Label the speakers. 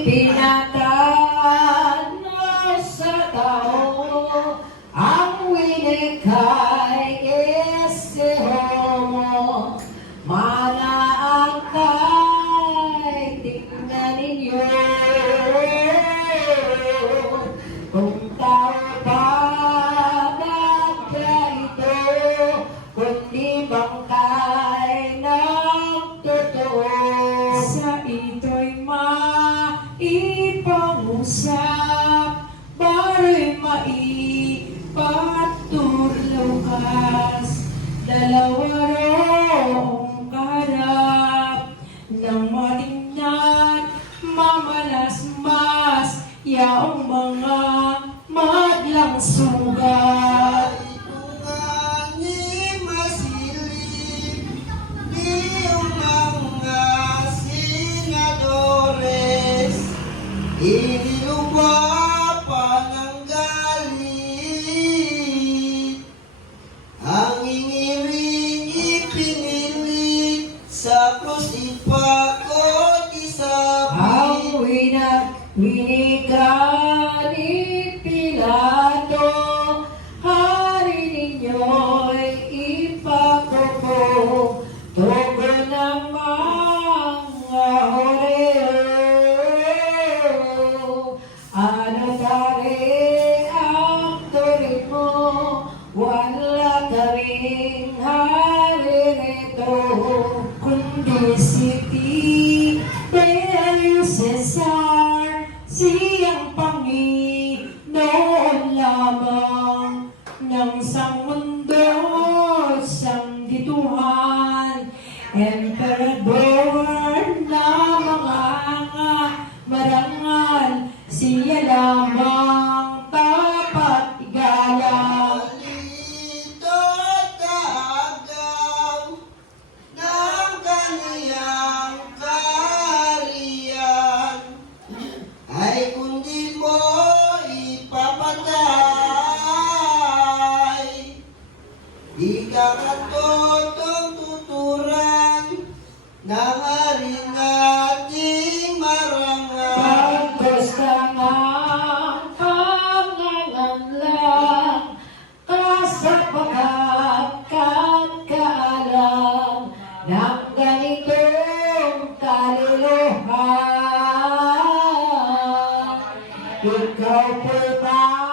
Speaker 1: Ipinatan mo sa tao ang winikay Homo Manaantay, tingnan ninyo
Speaker 2: maipangusap Baro'y maipatulungkas Dalawa roong karap Nang matingnan, mamalasmas. Yaong mga madlang sugat
Speaker 3: Iniluwa pa ng galit Ang ingiring ipinilit Sa krus ipakot isapit
Speaker 1: Ang Pilato, hari ninyo'y ipakupo, tugo ng mga
Speaker 2: kundi si Tiberio Cesar, siyang Panginoon lamang ng sang mundo, sang dituhan, Emperador na mga marangal, siya lamang
Speaker 3: di ka katotong tuturan ng haring ating marangal
Speaker 1: Pagkos ka ng pangangamlang, kasapagat ka't kaalam ng ganitong po'y